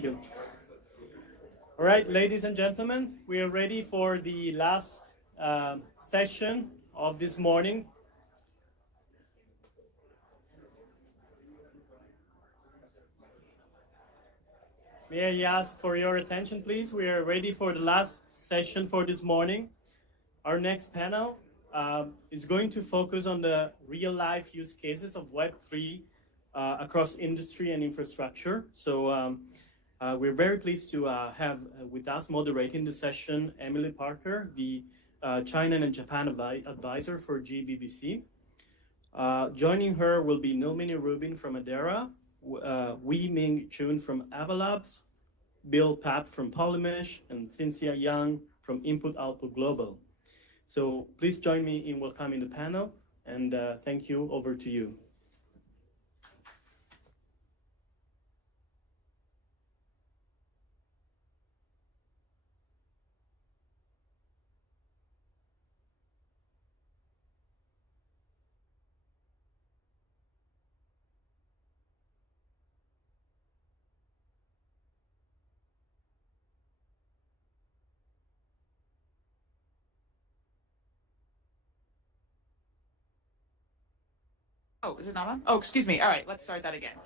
Thank you. All right, ladies and gentlemen, we are ready for the last session of this morning. May I ask for your attention, please? We are ready for the last session for this morning. Our next panel is going to focus on the real-life use cases of Web3 across industry and infrastructure. So we're very pleased to have with us moderating the session Emily Parker, the China and Japan advisor for GBBC. Joining her will be Nilmini Rubin from Hedera, Ming Choon from Avalabs, Papp from Polymesh, and Cynthia from Input Output Global. So please join me in welcoming the panel, and thank you. Over to you. Oh, is it not on? Oh, excuse me. All right, let's start that again.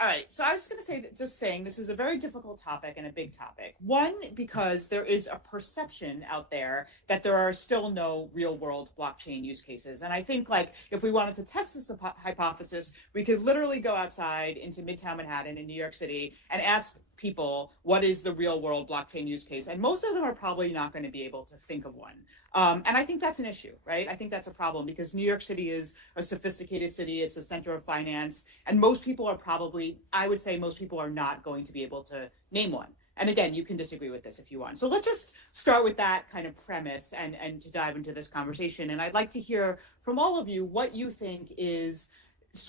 All right, so I was going to say that just saying this is a very difficult topic and a big topic. One, because there is a perception out there that there are still no real world blockchain use cases. And I think like if we wanted to test this hypothesis, we could literally go outside into Midtown Manhattan in New York City and ask people what is the real world blockchain use case. And most of them are probably not going to be able to think of one. And I think that's an issue, right? I think that's a problem because New York City is a sophisticated city. It's a center of finance. And most people are probably, I would say most people are not going to be able to name one. And again, you can disagree with this if you want. So let's just start with that kind of premise and to dive into this conversation. And I'd like to hear from all of you what you think is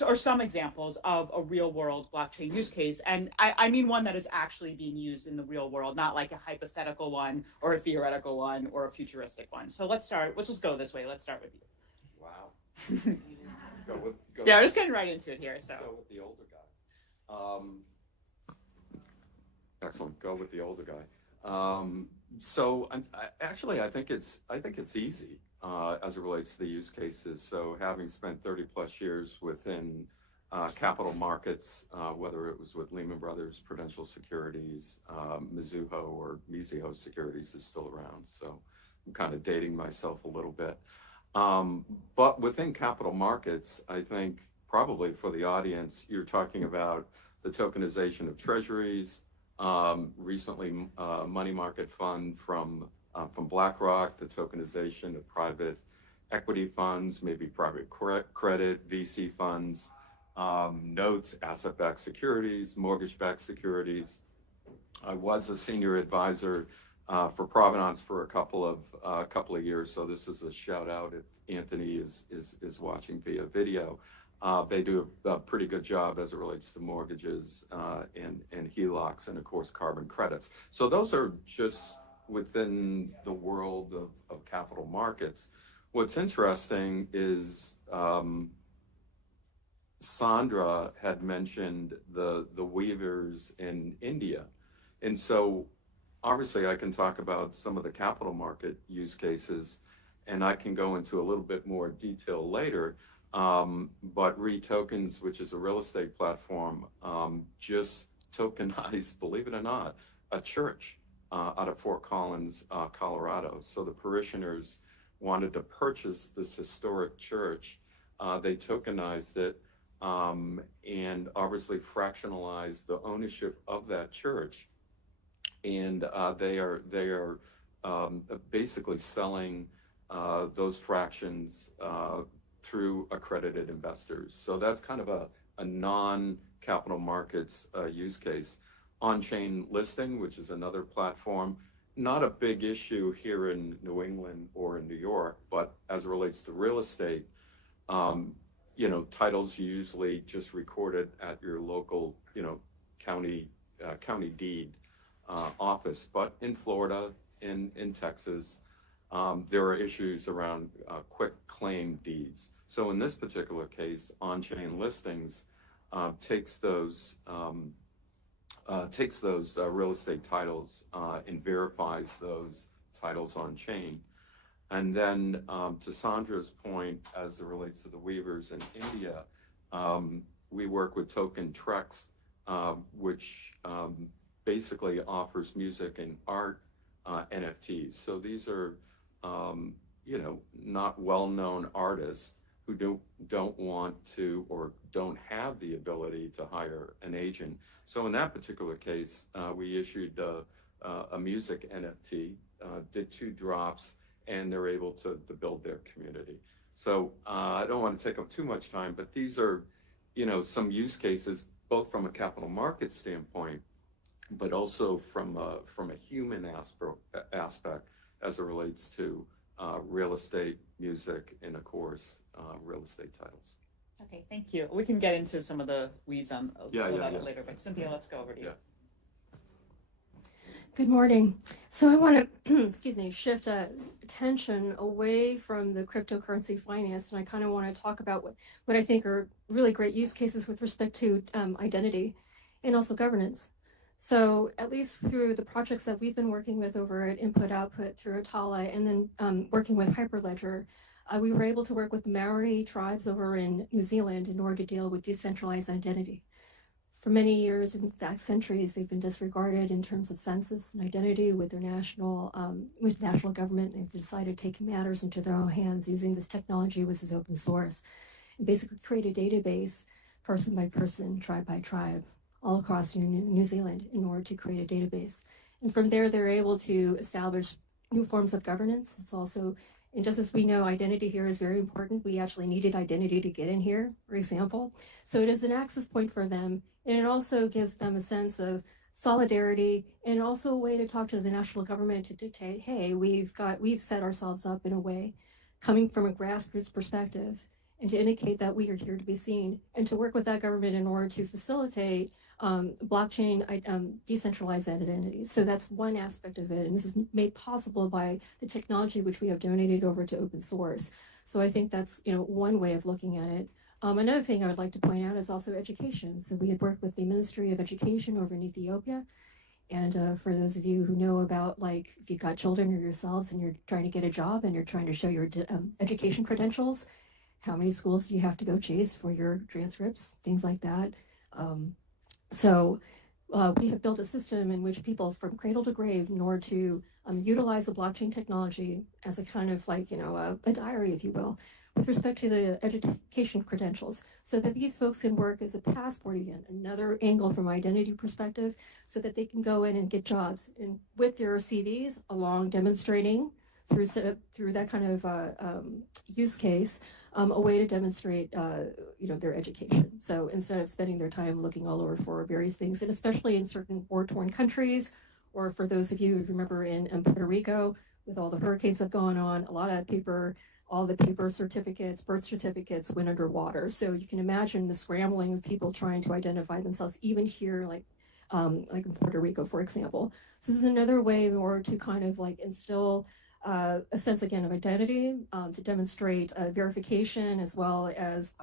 or some examples of a real world blockchain use case. And I mean one that is actually being used in the real world, not like a hypothetical one or a theoretical one or a futuristic one. So let's just go this way. Let's start with you. Wow. Yeah, we're just getting right into it here. So go with the older guy. Excellent. Go with the older guy. So I think it's easy as it relates to the use cases. So having spent 30 plus years within capital markets, whether it was with Lehman Brothers, Prudential Securities, Mizuho or Mizuho Securities is still around. So I'm kind of dating myself a little bit. But within capital markets, I think probably for the audience, you're talking about the tokenization of treasuries, recently money market fund from BlackRock, the tokenization of private equity funds, maybe private credit, VC funds, notes, asset-backed securities, mortgage-backed securities. I was a senior advisor for Provenance for a couple of years, so this is a shout out if Anthony is watching via video. They do a pretty good job as it relates to mortgages and HELOCs and of course carbon credits. So those are just within the world of capital markets. What's interesting is Sandra had mentioned the weavers in India. And so obviously I can talk about some of the capital market use cases and I can go into a little bit more detail later. But ReTokens, which is a real estate platform, just tokenized, believe it or not, a church out of Fort Collins, Colorado. So the parishioners wanted to purchase this historic church. They tokenized it and obviously fractionalized the ownership of that church. And they are basically selling those fractions through accredited investors. So that's kind of a non-capital markets use case. On-chain listing, which is another platform, not a big issue here in New England or in New York, but as it relates to real estate, titles usually just recorded at your local, county deed office. But in Florida, in Texas, there are issues around quick claim deeds. So in this particular case, on-chain listings takes those takes those real estate titles and verifies those titles on chain. And then to Sandra's point, as it relates to the weavers in India, we work with Token Trex, which basically offers music and art NFTs. So these are, not well-known artists who don't want to or don't have the ability to hire an agent. So in that particular case, we issued a music NFT, did 2 drops, and they're able to build their community. So I don't want to take up too much time, but these are, some use cases, both from a capital market standpoint, but also from a human aspect as it relates to real estate, music, and of course, real estate titles. Okay, thank you. We can get into some of the weeds on about it later, but Cynthia, let's go over to you. Good morning. So I want to, shift attention away from the cryptocurrency finance, and I kind of want to talk about what I think are really great use cases with respect to identity and also governance. So at least through the projects that we've been working with over at Input Output through Atala, and then working with Hyperledger, we were able to work with the Maori tribes over in New Zealand in order to deal with decentralized identity. For many years, in fact centuries, they've been disregarded in terms of census and identity with their national government. They've decided to take matters into their own hands using this technology, which is open source, and basically create a database, person by person, tribe by tribe, all across New Zealand in order to create a database. And from there, they're able to establish new forms of governance. It's also, and just as we know, identity here is very important. We actually needed identity to get in here, for example. So it is an access point for them. And it also gives them a sense of solidarity and also a way to talk to the national government to dictate, hey, we've set ourselves up in a way coming from a grassroots perspective and to indicate that we are here to be seen and to work with that government in order to facilitate blockchain decentralized identities. So that's one aspect of it. And this is made possible by the technology which we have donated over to open source. So I think that's one way of looking at it. Another thing I would like to point out is also education. So we had worked with the Ministry of Education over in Ethiopia. And for those of you who know about, like, if you've got children or yourselves and you're trying to get a job and you're trying to show your education credentials, how many schools do you have to go chase for your transcripts, things like that. So we have built a system in which people from cradle to grave, in order to utilize the blockchain technology as a kind of like, a diary, if you will, with respect to the education credentials, so that these folks can work as a passport again, another angle from identity perspective, so that they can go in and get jobs and with their CVs along demonstrating through that kind of use case, a way to demonstrate their education. So instead of spending their time looking all over for various things, and especially in certain war-torn countries, or for those of you who remember in Puerto Rico, with all the hurricanes that have gone on, a lot of all the paper certificates, birth certificates went underwater. So you can imagine the scrambling of people trying to identify themselves, even here, like in Puerto Rico, for example. So this is another way in order to kind of like instill a sense again of identity, to demonstrate verification as well as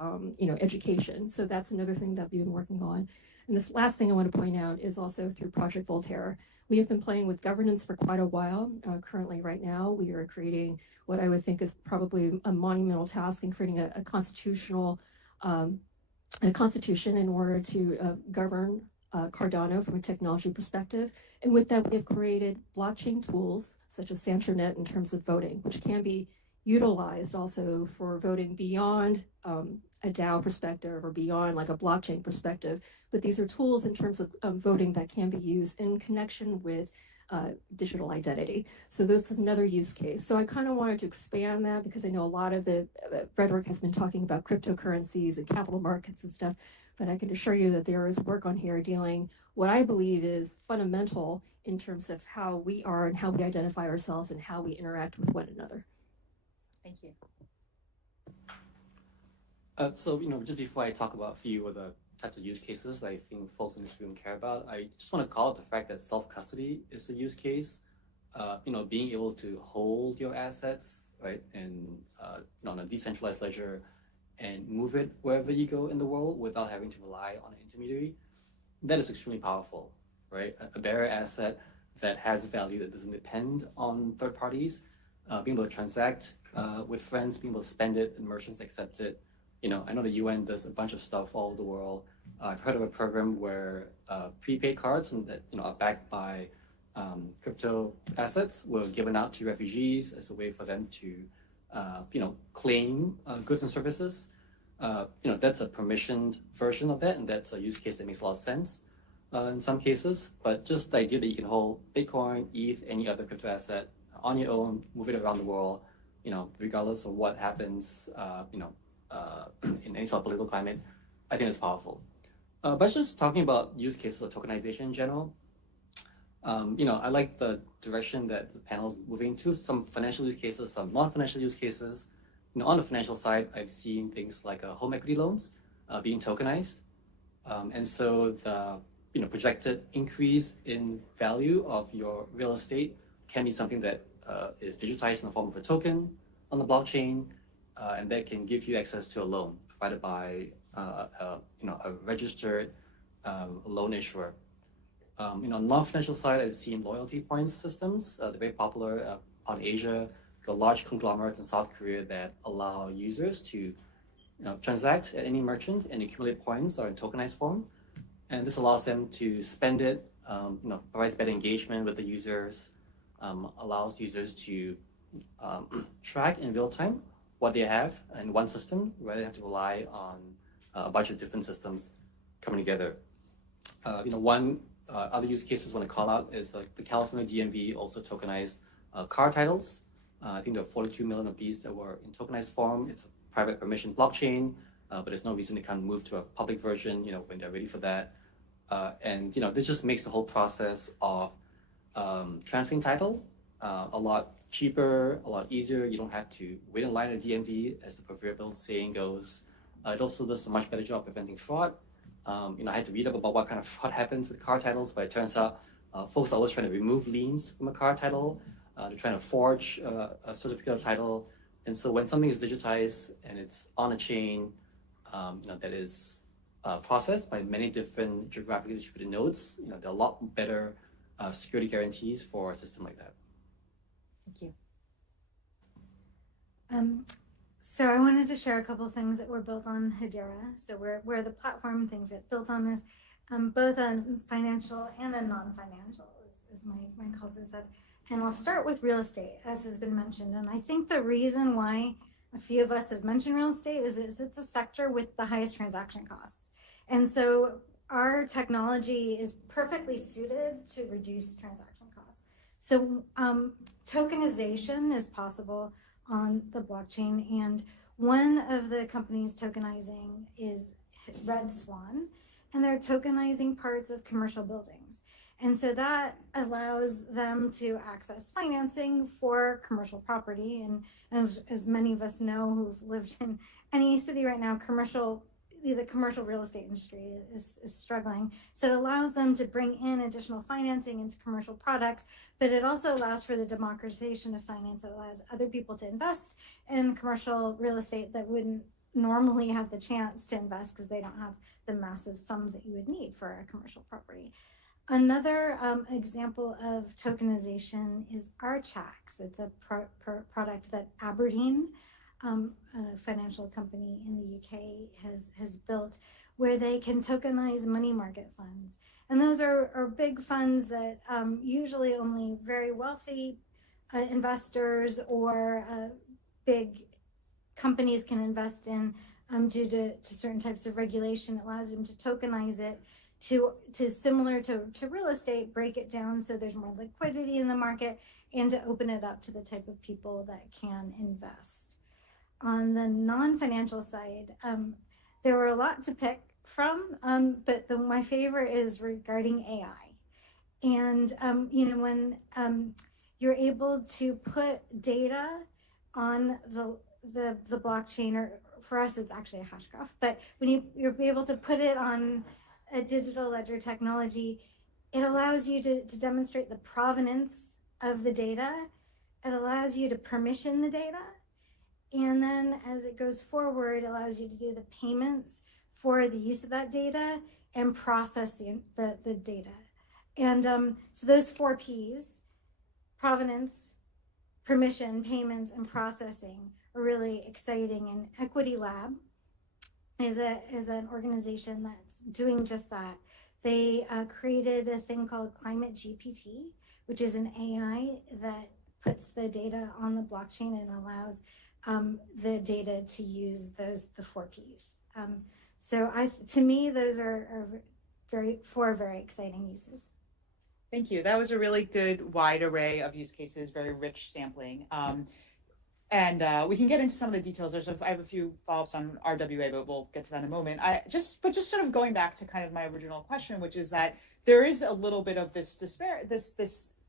education. So that's another thing that we've been working on. And this last thing I want to point out is also through Project Voltaire. We have been playing with governance for quite a while. Currently, right now, we are creating what I would think is probably a monumental task in creating a constitution in order to govern Cardano from a technology perspective. And with that, we have created blockchain tools such as SanchoNet in terms of voting, which can be utilized also for voting beyond a DAO perspective or beyond like a blockchain perspective. But these are tools in terms of voting that can be used in connection with digital identity. So this is another use case. So I kind of wanted to expand that because I know a lot of the rhetoric has been talking about cryptocurrencies and capital markets and stuff, but I can assure you that there is work on here dealing what I believe is fundamental in terms of how we are and how we identify ourselves and how we interact with one another. Thank you. So just before I talk about a few of the types of use cases that I think folks in this room care about, I just want to call out the fact that self-custody is a use case. Being able to hold your assets, right, and on a decentralized ledger and move it wherever you go in the world without having to rely on an intermediary, that is extremely powerful. right? A bearer asset that has value that doesn't depend on third parties, being able to transact with friends, being able to spend it, and merchants accept it. I know the UN does a bunch of stuff all over the world. I've heard of a program where prepaid cards and that are backed by crypto assets were given out to refugees as a way for them to claim goods and services. That's a permissioned version of that, and that's a use case that makes a lot of sense in some cases. But just the idea that you can hold Bitcoin, ETH, any other crypto asset on your own, move it around the world, regardless of what happens, in any sort of political climate, I think it's powerful. But just talking about use cases of tokenization in general, I like the direction that the panel is moving to. Some financial use cases, some non-financial use cases. On the financial side, I've seen things like home equity loans being tokenized, and so the projected increase in value of your real estate can be something that is digitized in the form of a token on the blockchain, and that can give you access to a loan provided by a registered loan issuer. On the non-financial side, I've seen loyalty points systems. They're very popular on Asia. Got large conglomerates in South Korea that allow users to transact at any merchant and accumulate points or in tokenized form. And this allows them to spend it, provides better engagement with the users, allows users to track in real time what they have in one system, rather than have to rely on a bunch of different systems coming together. One other use cases I want to call out is like the California DMV also tokenized car titles. I think there are 42 million of these that were in tokenized form. It's a private permission blockchain, but there's no reason they can't move to a public version, when they're ready for that. And this just makes the whole process of transferring title a lot cheaper, a lot easier. You don't have to wait in line at DMV, as the proverbial saying goes. It also does a much better job preventing fraud. I had to read up about what kind of fraud happens with car titles, but it turns out folks are always trying to remove liens from a car title. They're trying to forge a certificate of title. And so when something is digitized and it's on a chain that is processed by many different geographically distributed nodes, there are a lot better security guarantees for a system like that. Thank you. So I wanted to share a couple of things that were built on Hedera. So where the platform things get built on is both a financial and a non-financial, as my colleague said. And I'll start with real estate, as has been mentioned. And I think the reason why a few of us have mentioned real estate is it's a sector with the highest transaction costs. And so our technology is perfectly suited to reduce transaction costs. So tokenization is possible on the blockchain. And one of the companies tokenizing is Red Swan, and they're tokenizing parts of commercial buildings. And so that allows them to access financing for commercial property. And as many of us know who've lived in any city right now, the commercial real estate industry is struggling. So it allows them to bring in additional financing into commercial products, but it also allows for the democratization of finance. It allows other people to invest in commercial real estate that wouldn't normally have the chance to invest because they don't have the massive sums that you would need for a commercial property. Another example of tokenization is Archax. It's a product that Aberdeen, a financial company in the UK, has built, where they can tokenize money market funds. And those are big funds that usually only very wealthy investors or big companies can invest in due to certain types of regulation. It allows them to tokenize it to similar to real estate, break it down so there's more liquidity in the market, and to open it up to the type of people that can invest. On the non-financial side, there were a lot to pick from, but my favorite is regarding AI. And when you're able to put data on the blockchain, or for us it's actually a hash graph, but when you're able to put it on a digital ledger technology, it allows you to demonstrate the provenance of the data. It allows you to permission the data. And then as it goes forward, it allows you to do the payments for the use of that data and process the data. And so those 4 Ps, provenance, permission, payments, and processing, are really exciting. And Equity Lab is an organization that's doing just that. They created a thing called Climate GPT, which is an AI that puts the data on the blockchain and allows the data to use the 4 Ps. So to me, those are four very exciting uses. Thank you. That was a really good wide array of use cases, very rich sampling. And we can get into some of the details. I have a few follow-ups on RWA, but we'll get to that in a moment. Just sort of going back to kind of my original question, which is that there is a little bit of this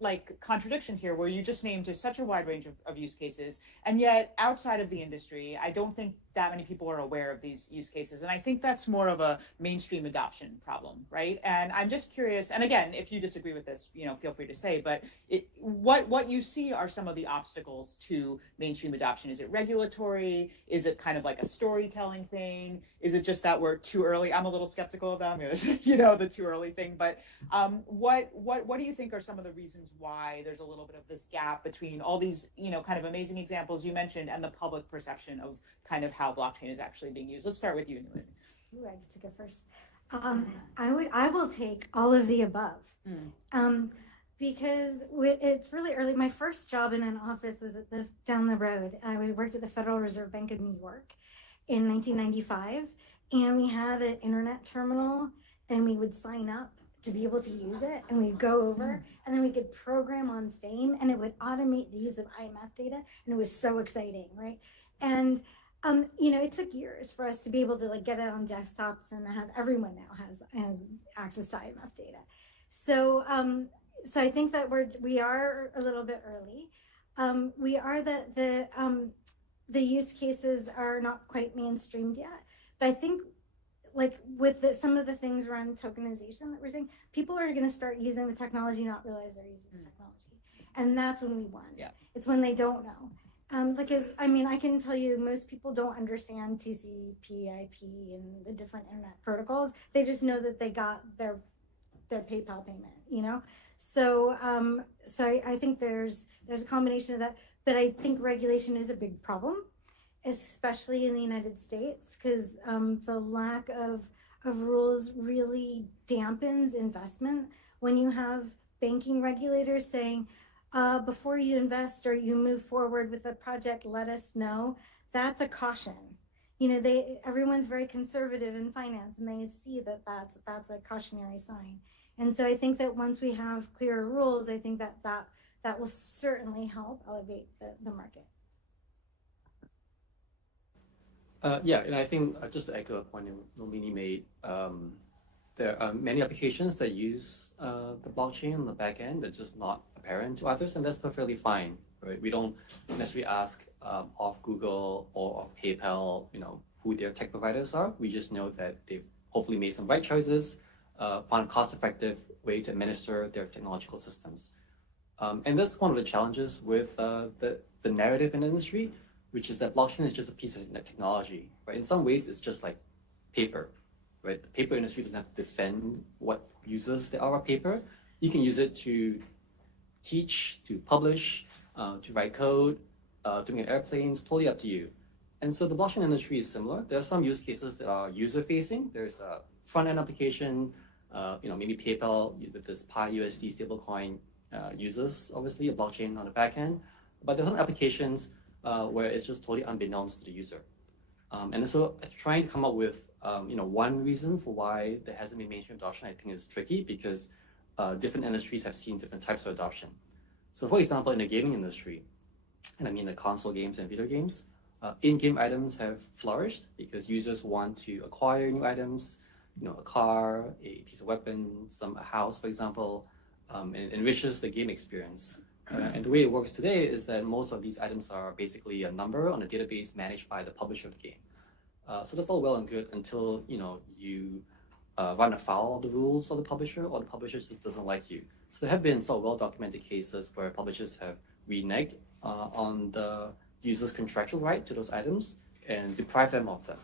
like contradiction here, where you just named such a wide range of use cases, and yet outside of the industry, I don't think that many people are aware of these use cases. And I think that's more of a mainstream adoption problem, right? And I'm just curious, and again, if you disagree with this, feel free to say, but what you see are some of the obstacles to mainstream adoption. Is it regulatory? Is it kind of like a storytelling thing? Is it just that we're too early? I'm a little skeptical of them, the too early thing, but what do you think are some of the reasons why there's a little bit of this gap between all these, kind of amazing examples you mentioned and the public perception of kind of how blockchain is actually being used? Let's start with you, Nilmini. Ooh, I get to go first. I will take all of the above. Because it's really early. My first job in an office was down the road. I worked at the Federal Reserve Bank of New York in 1995, and we had an internet terminal, and we would sign up to be able to use it, and we'd go over, and then we could program on Fame, and it would automate the use of IMF data, and it was so exciting, right? And it took years for us to be able to get it on desktops, and have everyone now has access to IMF data. So I think that we are a little bit early. We are the use cases are not quite mainstreamed yet, but I think with some of the things around tokenization that we're seeing, people are going to start using the technology, not realize they're using the technology, and that's when we won. Yeah. It's when they don't know. I can tell you, most people don't understand TCP/IP and the different internet protocols. They just know that they got their PayPal payment, So I think there's a combination of that, but I think regulation is a big problem, especially in the United States, because the lack of rules really dampens investment. When you have banking regulators saying, before you invest or you move forward with a project, let us know, that's a caution. Everyone's very conservative in finance, and they see that that's a cautionary sign. And so I think that once we have clearer rules, I think that will certainly help elevate the market. And I think just to echo a point Nilmini made, there are many applications that use the blockchain on the back end that's just not apparent to others, and that's perfectly fine, right? We don't necessarily ask of Google or of PayPal, who their tech providers are. We just know that they've hopefully made some right choices, found a cost-effective way to administer their technological systems. And that's one of the challenges with the narrative in the industry, which is that blockchain is just a piece of technology, right? In some ways, it's just like paper, right? The paper industry doesn't have to defend what users there are of paper. You can use it to teach, to publish, to write code, to make airplanes, totally up to you. And so the blockchain industry is similar. There are some use cases that are user-facing. There's a front-end application, maybe PayPal with this Pi USD stablecoin uses, obviously, a blockchain on the back end. But there's some applications where it's just totally unbeknownst to the user. And so trying to come up with one reason for why there hasn't been mainstream adoption, I think is tricky, because different industries have seen different types of adoption. So for example, in the gaming industry, and I mean the console games and video games, in-game items have flourished because users want to acquire new items, a car, a piece of weapon, a house, for example, and it enriches the game experience. And the way it works today is that most of these items are basically a number on a database managed by the publisher of the game. So that's all well and good until you run afoul of the rules of the publisher, or the publisher just doesn't like you. So there have been sort of well-documented cases where publishers have reneged on the user's contractual right to those items and deprive them of them,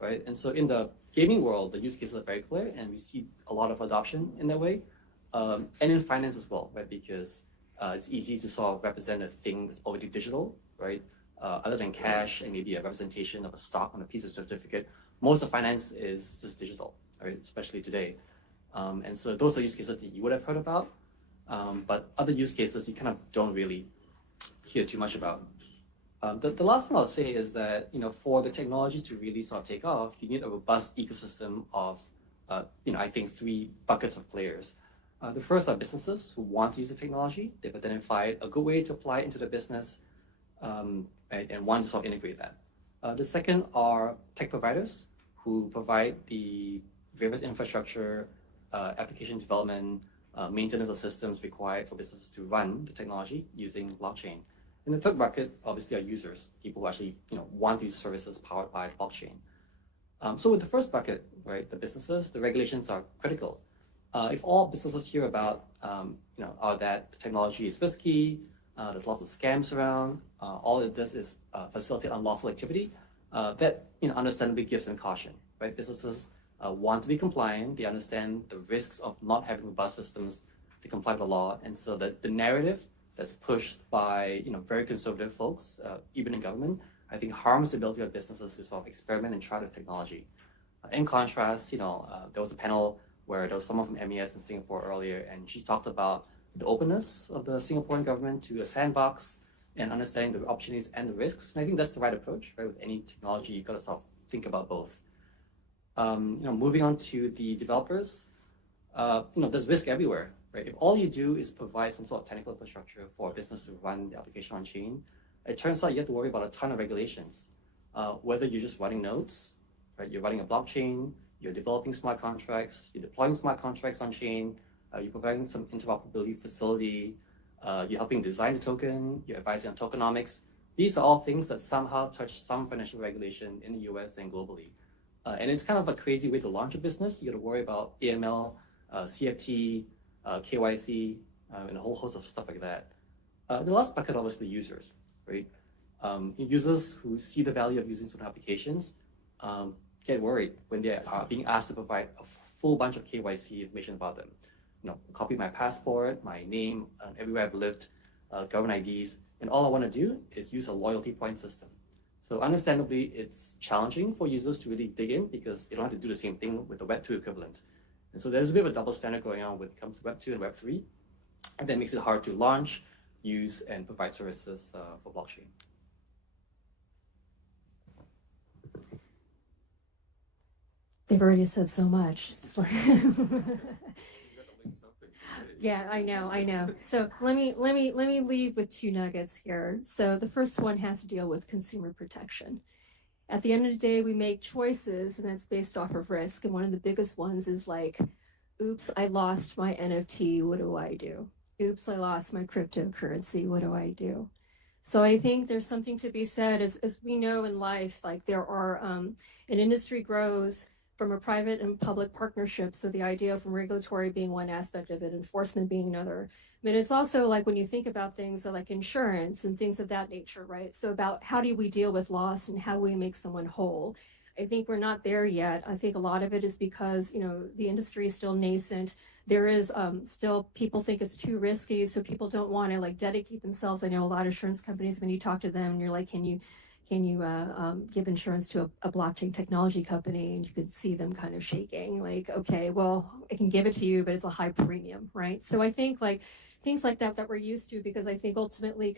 right? And so in the gaming world, the use cases are very clear, and we see a lot of adoption in that way. and in finance as well, right? Because it's easy to sort of represent a thing that's already digital, right? Other than cash and maybe a representation of a stock on a piece of certificate, most of finance is just digital, right? Especially today. And so those are use cases that you would have heard about, but other use cases you kind of don't really hear too much about. The last thing I'll say is that, for the technology to really sort of take off, you need a robust ecosystem of, I think 3 buckets of players. The first are businesses who want to use the technology. They've identified a good way to apply it into their business, and want to sort of integrate that. The second are tech providers who provide the various infrastructure, application development, maintenance of systems required for businesses to run the technology using blockchain. And the third bucket, obviously, are users, people who actually want to use services powered by blockchain. So with the first bucket, right, the businesses, the regulations are critical. If all businesses hear about, that technology is risky, there's lots of scams around, all it does is facilitate unlawful activity, that understandably gives them caution, right? Businesses want to be compliant. They understand the risks of not having robust systems to comply with the law, and so the narrative that's pushed by very conservative folks, even in government, I think harms the ability of businesses to sort of experiment and try with technology. In contrast, there was a panel where there was someone from MES in Singapore earlier, and she talked about the openness of the Singaporean government to a sandbox and understanding the opportunities and the risks. And I think that's the right approach, right? With any technology, you've got to sort of think about both. Moving on to the developers, there's risk everywhere, right? If all you do is provide some sort of technical infrastructure for a business to run the application on chain, it turns out you have to worry about a ton of regulations. Whether you're just running nodes, right? You're running a blockchain, you're developing smart contracts, you're deploying smart contracts on chain, you're providing some interoperability facility, you're helping design the token, you're advising on tokenomics. These are all things that somehow touch some financial regulation in the US and globally. And it's kind of a crazy way to launch a business. You got to worry about AML, CFT, KYC, and a whole host of stuff like that. The last bucket, obviously, users, right? Users who see the value of using certain applications get worried when they are being asked to provide a full bunch of KYC information about them. Copy my passport, my name, everywhere I've lived, government IDs, and all I want to do is use a loyalty point system. So understandably, it's challenging for users to really dig in because they don't have to do the same thing with the Web2 equivalent. And so there's a bit of a double standard going on when it comes to Web2 and Web3, and that makes it hard to launch, use, and provide services for blockchain. They've already said so much. It's like yeah, I know. So let me leave with 2 nuggets here. So the first one has to deal with consumer protection. At the end of the day, we make choices, and that's based off of risk. And one of the biggest ones is like, oops, I lost my NFT. What do I do? Oops, I lost my cryptocurrency. What do I do? So I think there's something to be said, as we know in life, like there are, an industry grows from a private and public partnership. So the idea from regulatory being one aspect of it, enforcement being another. But it's also like when you think about things like insurance and things of that nature, right? So about how do we deal with loss and how we make someone whole? I think we're not there yet. I think a lot of it is because, the industry is still nascent. There is still, people think it's too risky, so people don't want to like dedicate themselves. I know a lot of insurance companies, when you talk to them and you're like, can you give insurance to a blockchain technology company? And you could see them kind of shaking, like, okay, well, I can give it to you, but it's a high premium, right? So I think like things like that we're used to, because I think ultimately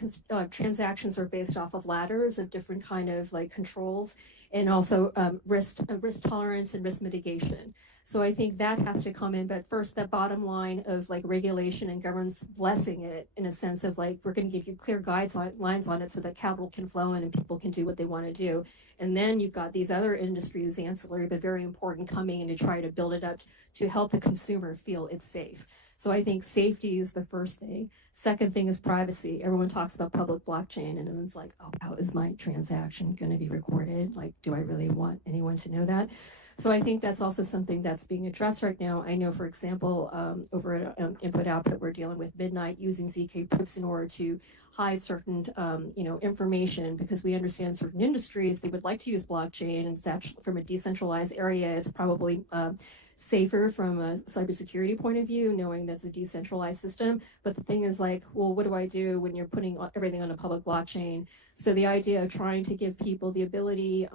transactions are based off of ladders of different kind of like controls, and also risk tolerance and risk mitigation. So I think that has to come in, but first that bottom line of like regulation and governance blessing it in a sense of like, we're going to give you clear guidelines on it so that capital can flow in and people can do what they want to do. And then you've got these other industries, ancillary but very important, coming in to try to build it up to help the consumer feel it's safe. So I think safety is the first thing. Second thing is privacy. Everyone talks about public blockchain, and everyone's like, oh, how is my transaction going to be recorded? Like, do I really want anyone to know that? So I think that's also something that's being addressed right now. I know, for example, over at Input Output, we're dealing with Midnight using ZK proofs in order to hide certain, information, because we understand certain industries, they would like to use blockchain, and from a decentralized area, it's probably safer from a cybersecurity point of view, knowing that's a decentralized system. But the thing is like, well, what do I do when you're putting everything on a public blockchain? So the idea of trying to give people the ability,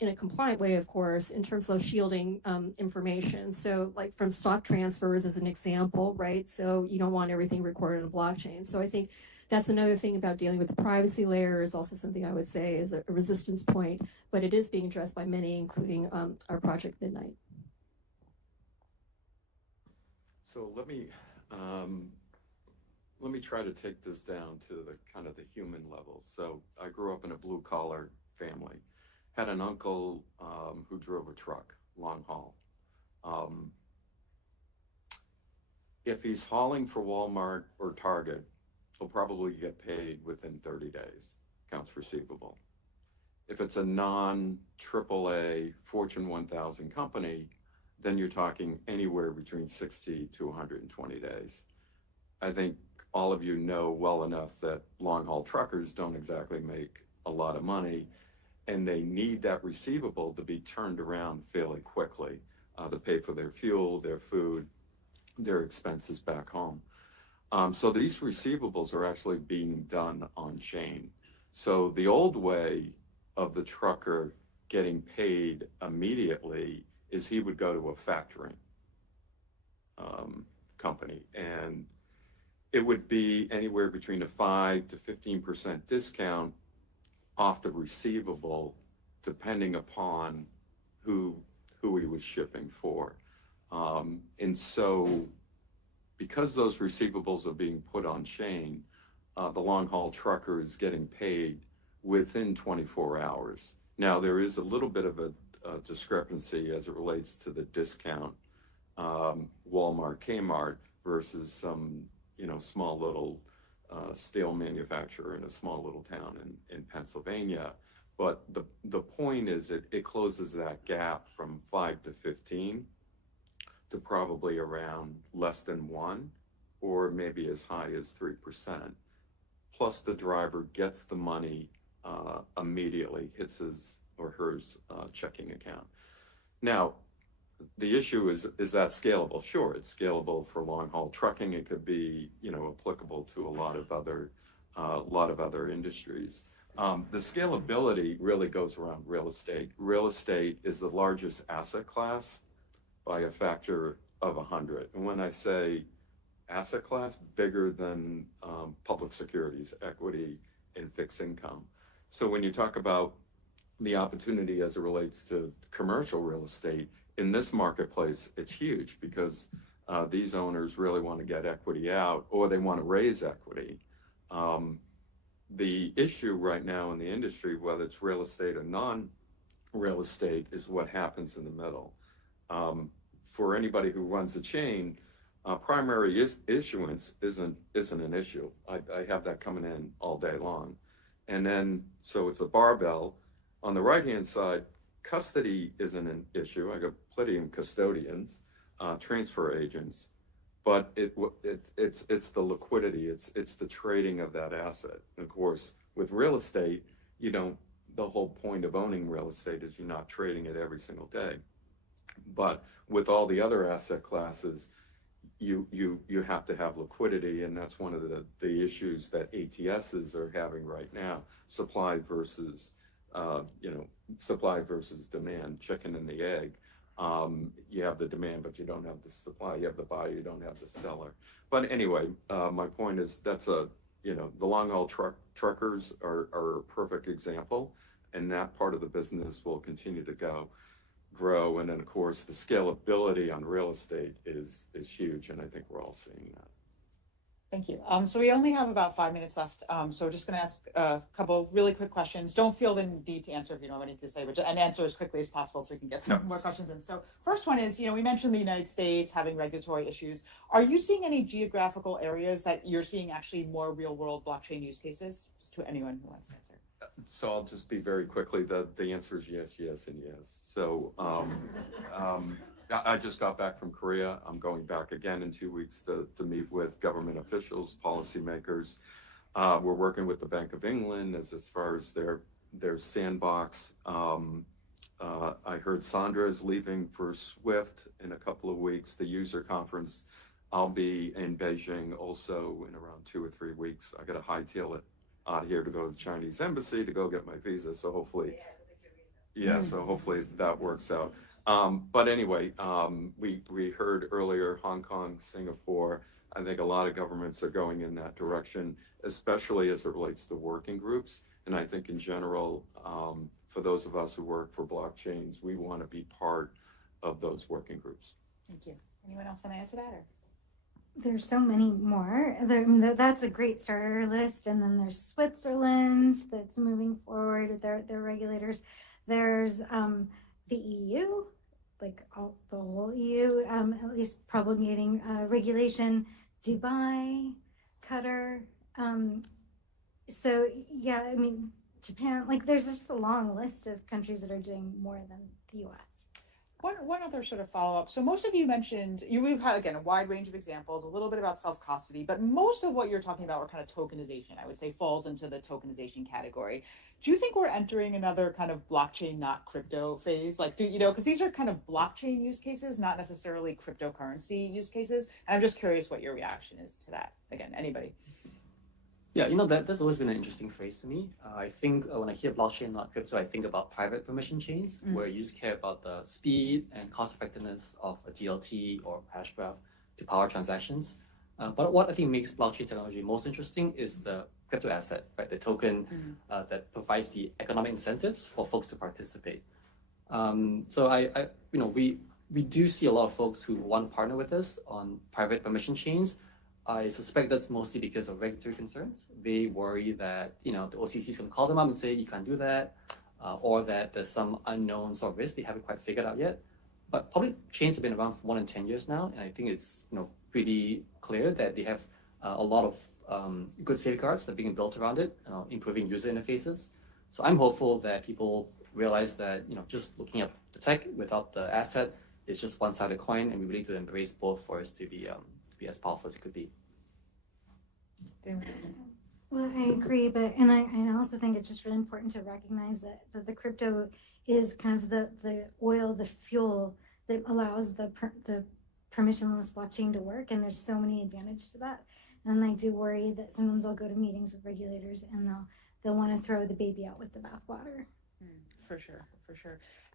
in a compliant way, of course, in terms of shielding information. So like from stock transfers as an example, right? So you don't want everything recorded on a blockchain. So I think that's another thing about dealing with the privacy layer is also something I would say is a resistance point, but it is being addressed by many, including our Project Midnight. So let me try to take this down to the kind of the human level. So I grew up in a blue collar family, had an uncle who drove a truck, long haul. If he's hauling for Walmart or Target, he'll probably get paid within 30 days, accounts receivable. If it's a non-AAA Fortune 1000 company, then you're talking anywhere between 60 to 120 days. I think all of you know well enough that long-haul truckers don't exactly make a lot of money, and they need that receivable to be turned around fairly quickly to pay for their fuel, their food, their expenses back home. So these receivables are actually being done on chain. So the old way of the trucker getting paid immediately is he would go to a factoring company, and it would be anywhere between a 5 to 15% discount off the receivable, depending upon who he was shipping for. And so because those receivables are being put on chain, the long haul trucker is getting paid within 24 hours. Now, there is a little bit of a discrepancy as it relates to the discount, Walmart, Kmart versus some, small little steel manufacturer in a small little town in Pennsylvania. But the point is it closes that gap from 5 to 15 to probably around less than 1, or maybe as high as 3%. Plus the driver gets the money immediately, hits his or hers checking account. Now, the issue is that scalable? Sure, it's scalable for long haul trucking. It could be, applicable to a lot of other industries. The scalability really goes around real estate. Real estate is the largest asset class by a factor of 100. And when I say asset class, bigger than public securities, equity, and fixed income. So when you talk about the opportunity as it relates to commercial real estate, in this marketplace, it's huge because these owners really want to get equity out, or they want to raise equity. The issue right now in the industry, whether it's real estate or non-real estate, is what happens in the middle. For anybody who runs a chain, primary issuance isn't an issue. I have that coming in all day long. And then, so it's a barbell. On the right-hand side, custody isn't an issue. I got plenty of custodians, transfer agents, but it's the liquidity, it's the trading of that asset. And of course, with real estate, the whole point of owning real estate is you're not trading it every single day. But with all the other asset classes, you have to have liquidity, and that's one of the issues that ATSs are having right now: supply versus demand, chicken and the egg. You have the demand, but you don't have the supply. You have the buyer, you don't have the seller. But anyway, my point is the long haul truckers are a perfect example, and that part of the business will continue to grow. And then of course the scalability on real estate is huge, and I think we're all seeing that. Thank you. So we only have about 5 minutes left. So we're just going to ask a couple really quick questions. Don't feel the need to answer if you don't have anything to say, and answer as quickly as possible so we can get some more questions in. So first one is, we mentioned the United States having regulatory issues. Are you seeing any geographical areas that you're seeing actually more real world blockchain use cases? Just to anyone who wants to answer. So I'll just be very quickly, the answer is yes, yes, and yes. So I just got back from Korea. I'm going back again in 2 weeks to meet with government officials, policymakers. We're working with the Bank of England as far as their sandbox. I heard Sandra is leaving for Swift in a couple of weeks, the user conference. I'll be in Beijing also in around 2 or 3 weeks. I got to hightail it out here to go to the Chinese embassy to go get my visa. So hopefully, so hopefully that works out. But anyway, we heard earlier Hong Kong, Singapore. I think a lot of governments are going in that direction, especially as it relates to working groups. And I think in general, for those of us who work for blockchains, we want to be part of those working groups. Thank you. Anyone else want to add to that? Or? There's so many more. That's a great starter list. And then there's Switzerland that's moving forward with their regulators. There's the EU, like the whole EU, at least promulgating regulation. Dubai, Qatar. So yeah, I mean, Japan, like there's just a long list of countries that are doing more than the US. One other sort of follow-up. So most of you mentioned, we've had, again, a wide range of examples, a little bit about self-custody, but most of what you're talking about were kind of tokenization, I would say falls into the tokenization category. Do you think we're entering another kind of blockchain, not crypto phase? Like, because these are kind of blockchain use cases, not necessarily cryptocurrency use cases. And I'm just curious what your reaction is to that. Again, anybody? Yeah, that's always been an interesting phrase to me. I think when I hear blockchain, not crypto, I think about private permission chains, where you just care about the speed and cost effectiveness of a DLT or hashgraph to power transactions. But what I think makes blockchain technology most interesting is the crypto asset, right? The token that provides the economic incentives for folks to participate. So we do see a lot of folks who want to partner with us on private permission chains. I suspect that's mostly because of regulatory concerns. They worry that the OCC is going to call them up and say you can't do that, or that there's some unknown sort of risk they haven't quite figured out yet. But public chains have been around for more than 10 years now, and I think it's pretty clear that they have a lot of good safeguards that are being built around it, improving user interfaces. So I'm hopeful that people realize that just looking at the tech without the asset is just one side of the coin, and we really need to embrace both for us to be as powerful as it could be. Well, I agree, but I also think it's just really important to recognize that the crypto is kind of the oil, the fuel that allows the permissionless blockchain to work, and there's so many advantages to that. And I do worry that sometimes I'll go to meetings with regulators and they'll want to throw the baby out with the bathwater. For sure.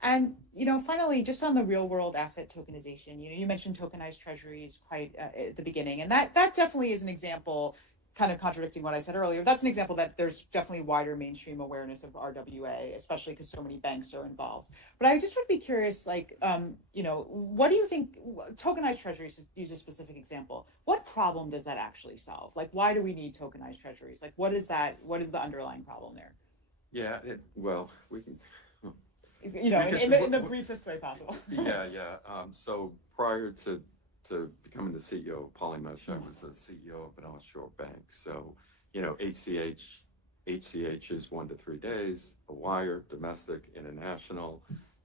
And, finally, just on the real world asset tokenization, you mentioned tokenized treasuries quite at the beginning, and that definitely is an example, kind of contradicting what I said earlier. That's an example that there's definitely wider mainstream awareness of RWA, especially because so many banks are involved. But I just would be curious, what do you think, tokenized treasuries, to use a specific example, what problem does that actually solve? Like, why do we need tokenized treasuries? Like, what is the underlying problem there? Yeah, we can... in the briefest way possible. So prior to becoming the CEO of Polymesh, I was the CEO of an offshore bank. So, ACH is 1 to 3 days, a wire, domestic, international.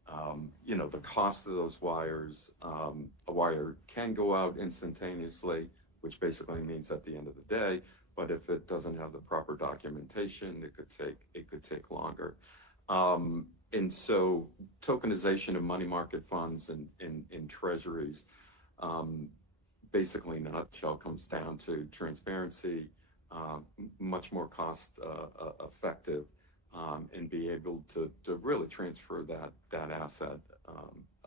The cost of those wires, a wire can go out instantaneously, which basically means at the end of the day. But if it doesn't have the proper documentation, it could take longer. And so tokenization of money market funds and in treasuries, basically in a nutshell, comes down to transparency, much more cost effective, and be able to really transfer that asset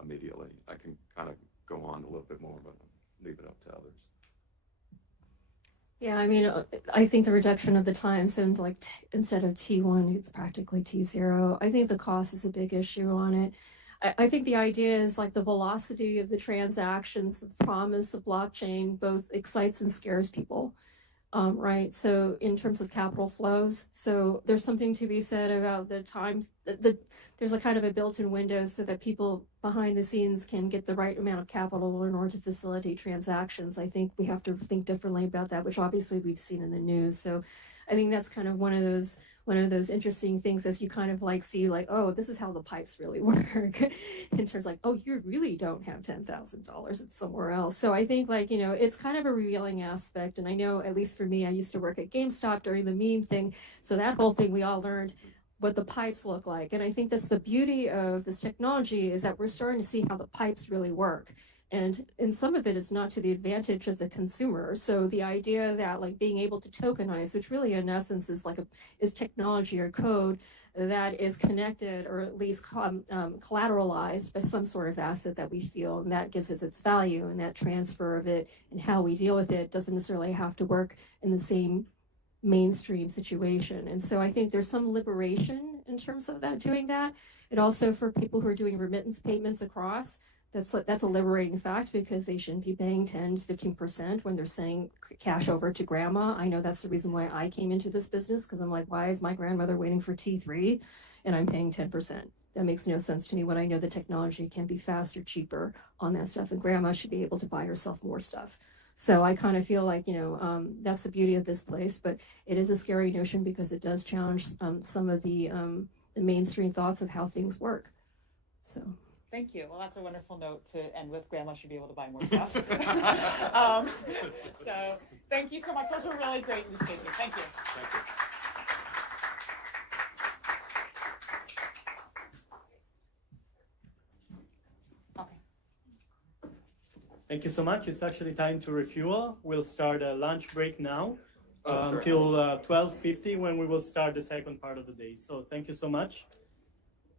immediately. I can kind of go on a little bit more, but leave it up to others. Yeah, I mean, I think the reduction of the time, so instead of T1, it's practically T0. I think the cost is a big issue on it. I think the idea is like the velocity of the transactions, the promise of blockchain both excites and scares people, right? So in terms of capital flows, so there's something to be said about the times, there's a kind of a built-in window so that people behind the scenes can get the right amount of capital in order to facilitate transactions. I think we have to think differently about that, which obviously we've seen in the news. So I think that's kind of one of those interesting things as you kind of see oh, this is how the pipes really work in terms oh, you really don't have $10,000, it's somewhere else. So I think it's kind of a revealing aspect. And I know, at least for me, I used to work at GameStop during the meme thing. So that whole thing we all learned, what the pipes look like. And I think that's the beauty of this technology, is that we're starting to see how the pipes really work. And some of it is not to the advantage of the consumer. So the idea that like being able to tokenize, which really in essence is like is technology or code that is connected or at least collateralized by some sort of asset that we feel, and that gives us its value, and that transfer of it and how we deal with it doesn't necessarily have to work in the same mainstream situation. And so I think there's some liberation in terms of that, doing that. And also for people who are doing remittance payments across, that's a liberating fact, because they shouldn't be paying 10, 15% when they're sending cash over to grandma. I know that's the reason why I came into this business, because I'm like, why is my grandmother waiting for T3 and I'm paying 10%? That makes no sense to me when I know the technology can be faster, cheaper on that stuff, and grandma should be able to buy herself more stuff. So I kind of feel like, that's the beauty of this place, but it is a scary notion because it does challenge some of the mainstream thoughts of how things work. So. Thank you. Well, that's a wonderful note to end with. Grandma should be able to buy more stuff. So thank you so much. Those were really great use cases. Thank you. Thank you. Okay. Thank you so much. It's actually time to refuel. We'll start a lunch break now Oh, great. until 12:50, when we will start the second part of the day. So thank you so much.